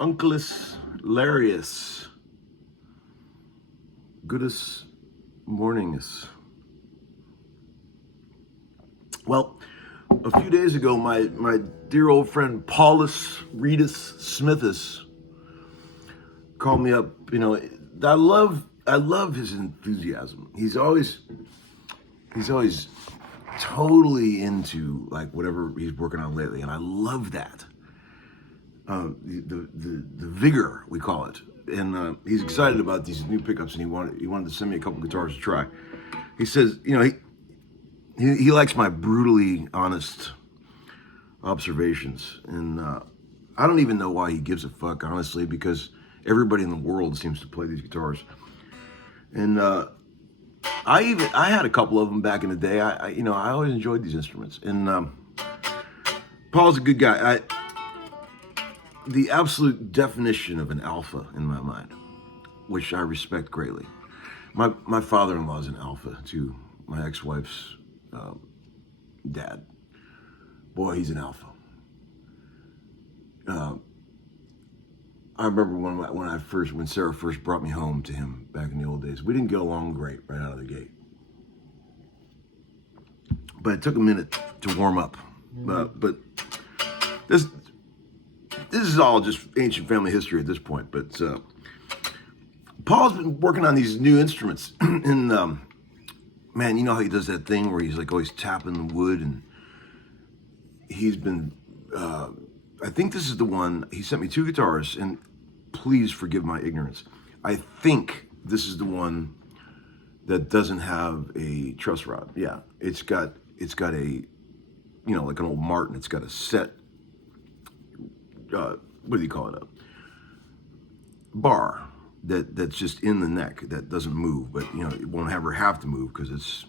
Uncleus Larius. Goodest morningus. Well, a few days ago, my dear old friend Paulus Reedus Smithus called me up. You know, I love his enthusiasm. He's always totally into like whatever he's working on lately, and I love that. The vigor, we call it, and he's excited about these new pickups, and he wanted to send me a couple guitars to try. He says, you know, he likes my brutally honest observations, and I don't even know why he gives a fuck, honestly, because everybody in the world seems to play these guitars, and I had a couple of them back in the day. I always enjoyed these instruments, and Paul's a good guy. The absolute definition of an alpha in my mind, which I respect greatly. My father-in-law is an alpha too. My ex-wife's dad. Boy, he's an alpha. I remember when Sarah first brought me home to him back in the old days. We didn't get along great right out of the gate, but it took a minute to warm up. But this is all just ancient family history at this point, but Paul's been working on these new instruments, and man, you know how he does that thing where he's like always tapping the wood, and he's been, I think this is the one, he sent me two guitars, and please forgive my ignorance. I think this is the one that doesn't have a truss rod. Yeah, it's got a, you know, like an old Martin, it's got a set, what do you call it, a bar that's just in the neck that doesn't move, but you know, it won't ever have to move because it's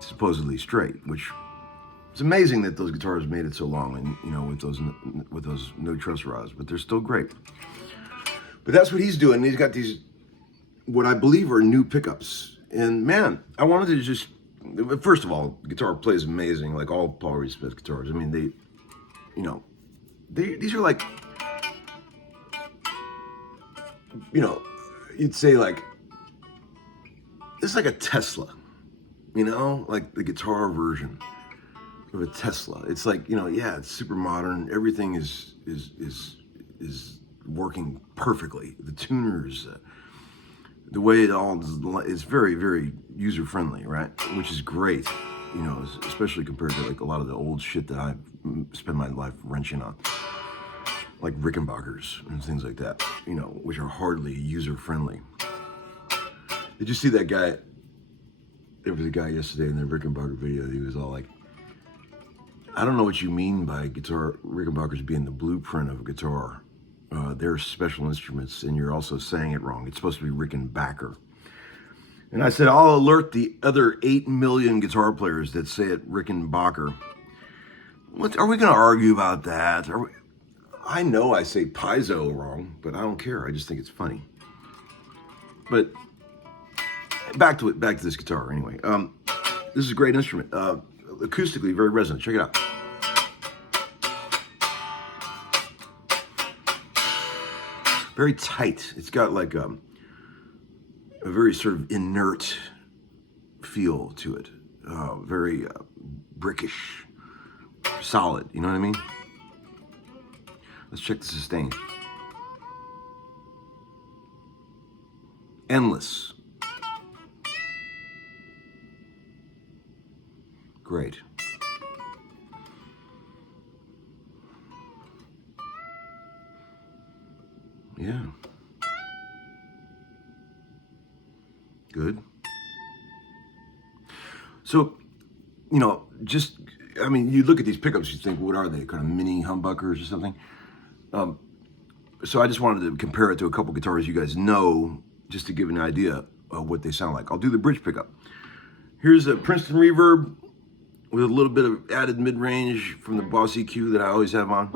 supposedly straight, which it's amazing that those guitars made it so long, and you know, with those no truss rods, but they're still great. But that's what he's doing. He's got these, what I believe are new pickups, and man, I wanted to just, first of all, the guitar plays amazing, like all Paul Reed Smith guitars. I mean, they, you know, these are like, you know, you'd say like it's like a Tesla, you know, like the guitar version of a Tesla. It's like, you know, yeah, it's super modern. Everything is working perfectly. The tuners, the way it all is very, very user friendly, right? Which is great, you know, especially compared to like a lot of the old shit that I spend my life wrenching on, like Rickenbackers and things like that, you know, which are hardly user friendly. Did you see that guy? There was a guy yesterday in the Rickenbacker video. He was all like, I don't know what you mean by guitar Rickenbackers being the blueprint of a guitar. They're special instruments, and you're also saying it wrong. It's supposed to be Rickenbacker. And I said, I'll alert the other 8 million guitar players that say it Rickenbacker. What are we going to argue about that? I know I say piezo wrong, but I don't care. I just think it's funny. But back to this guitar anyway. This is a great instrument. Acoustically, very resonant. Check it out. Very tight. It's got like a very sort of inert feel to it. Very brickish, solid. You know what I mean? Let's check the sustain. Endless. Great. Yeah. Good. So, you know, just, I mean, you look at these pickups, you think, what are they? Kind of mini humbuckers or something? So I just wanted to compare it to a couple guitars you guys know, just to give an idea of what they sound like. I'll do the bridge pickup. Here's a Princeton reverb with a little bit of added mid-range from the Boss EQ that I always have on.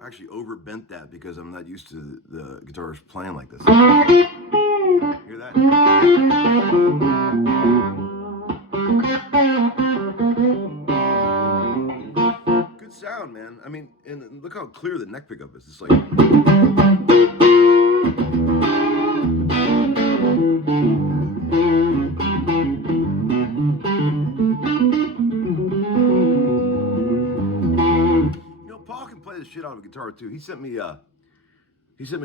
I actually overbent that because I'm not used to the guitars playing like this. Hear that? Good sound, man. I mean, and look how clear the neck pickup is. It's like... shit out of a guitar too. He sent me a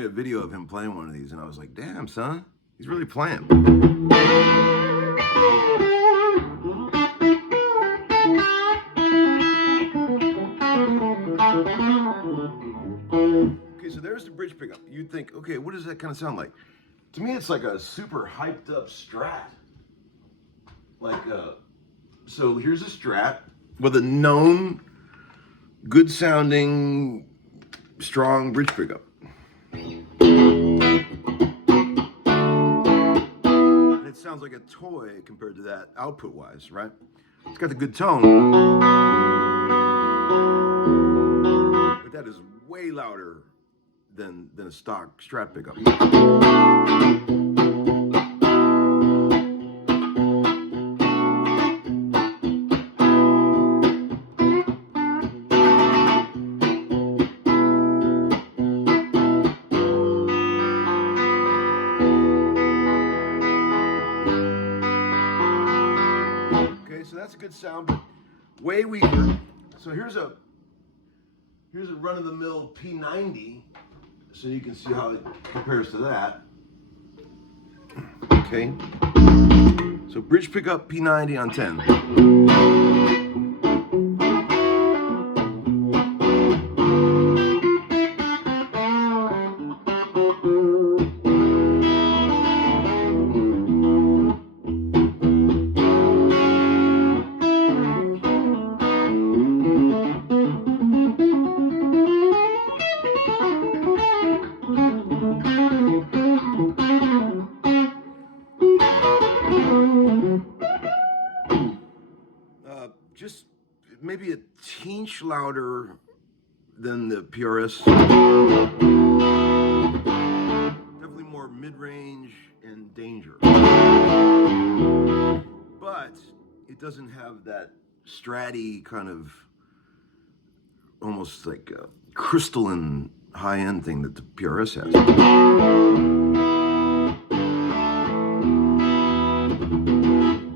video of him playing one of these, and I was like, damn, son, he's really playing. Okay, so there's the bridge pickup. You'd think, okay, what does that kind of sound like? To me, it's like a super hyped up Strat. Like, so here's a Strat with a known good sounding, strong bridge pickup. And it sounds like a toy compared to that output wise, right? It's got the good tone, but that is way louder than a stock Strat pickup. So that's a good sound, but way weaker. So here's a run-of-the-mill P90, so you can see how it compares to that. Okay. So bridge pickup P90 on 10. Just maybe a tinge louder than the PRS. Definitely more mid-range and danger. But doesn't have that stratty kind of almost like a crystalline high-end thing that the PRS has.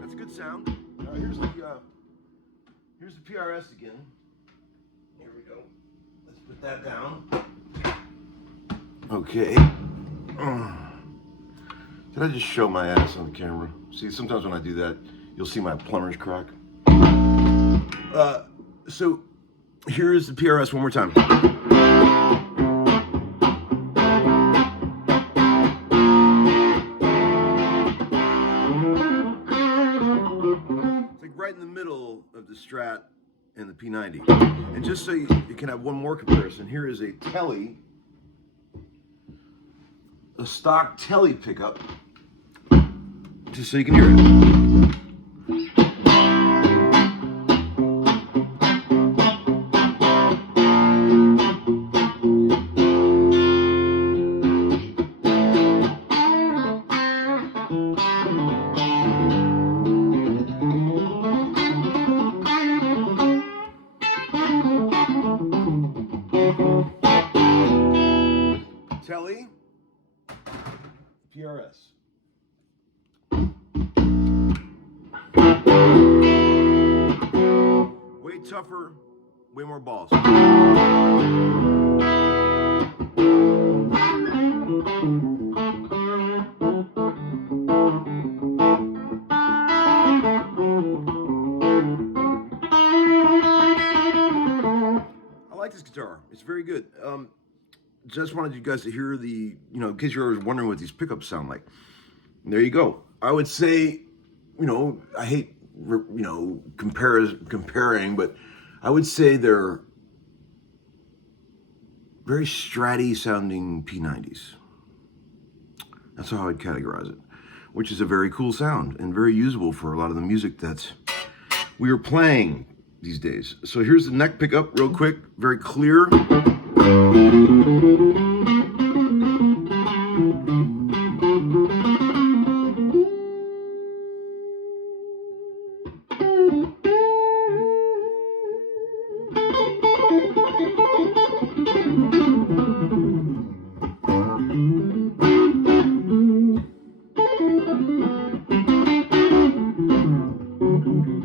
That's a good sound. Here's the PRS again. Here we go. Let's put that down. Okay. Did I just show my ass on the camera? See, sometimes when I do that, you'll see my plumber's crack. So here's the PRS one more time. It's like right in the middle of the Strat and the P90. And just so you can have one more comparison, here is a Telly, a stock Telly pickup, just so you can hear it. Telly, PRS. Way tougher, way more balls. I like this guitar. It's very good. Just wanted you guys to hear the, in case you're always wondering what these pickups sound like. There you go. I would say, I hate, comparing, but I would say they're very stratty sounding P90s. That's how I'd categorize it, which is a very cool sound and very usable for a lot of the music that we are playing these days. So here's the neck pickup real quick, very clear.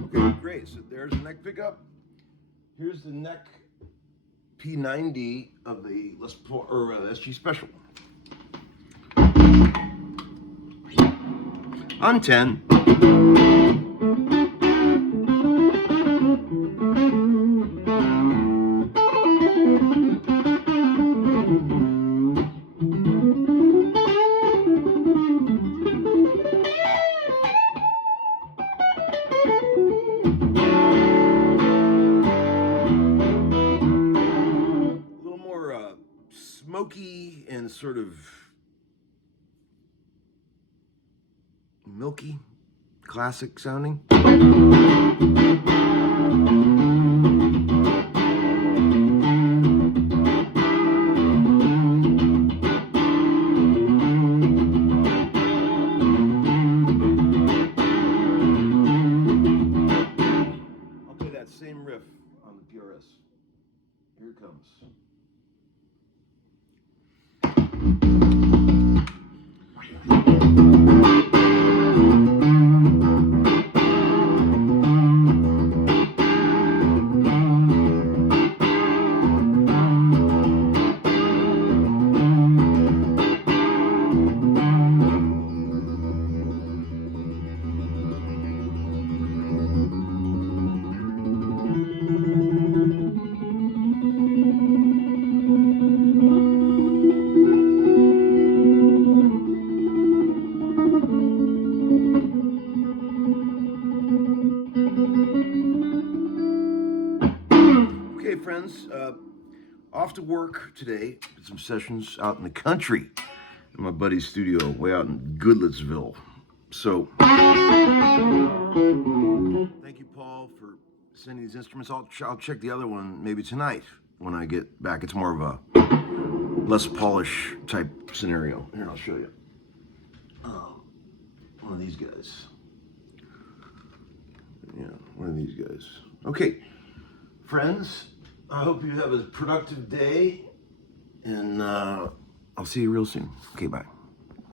Okay, great. So there's the neck pickup. Here's the neck P90 of the Les Paul or SG Special. On 10. Smoky and sort of milky, classic sounding. I'll play that same riff on the PRS. Here it comes. Okay, friends, off to work today. Did some sessions out in the country in my buddy's studio way out in Goodlettsville. So, thank you, Paul, for sending these instruments. I'll check the other one maybe tonight when I get back. It's more of a less polish type scenario. Here, I'll show you. One of these guys. Yeah. than these guys. Okay, friends, I hope you have a productive day, and I'll see you real soon. Okay, bye.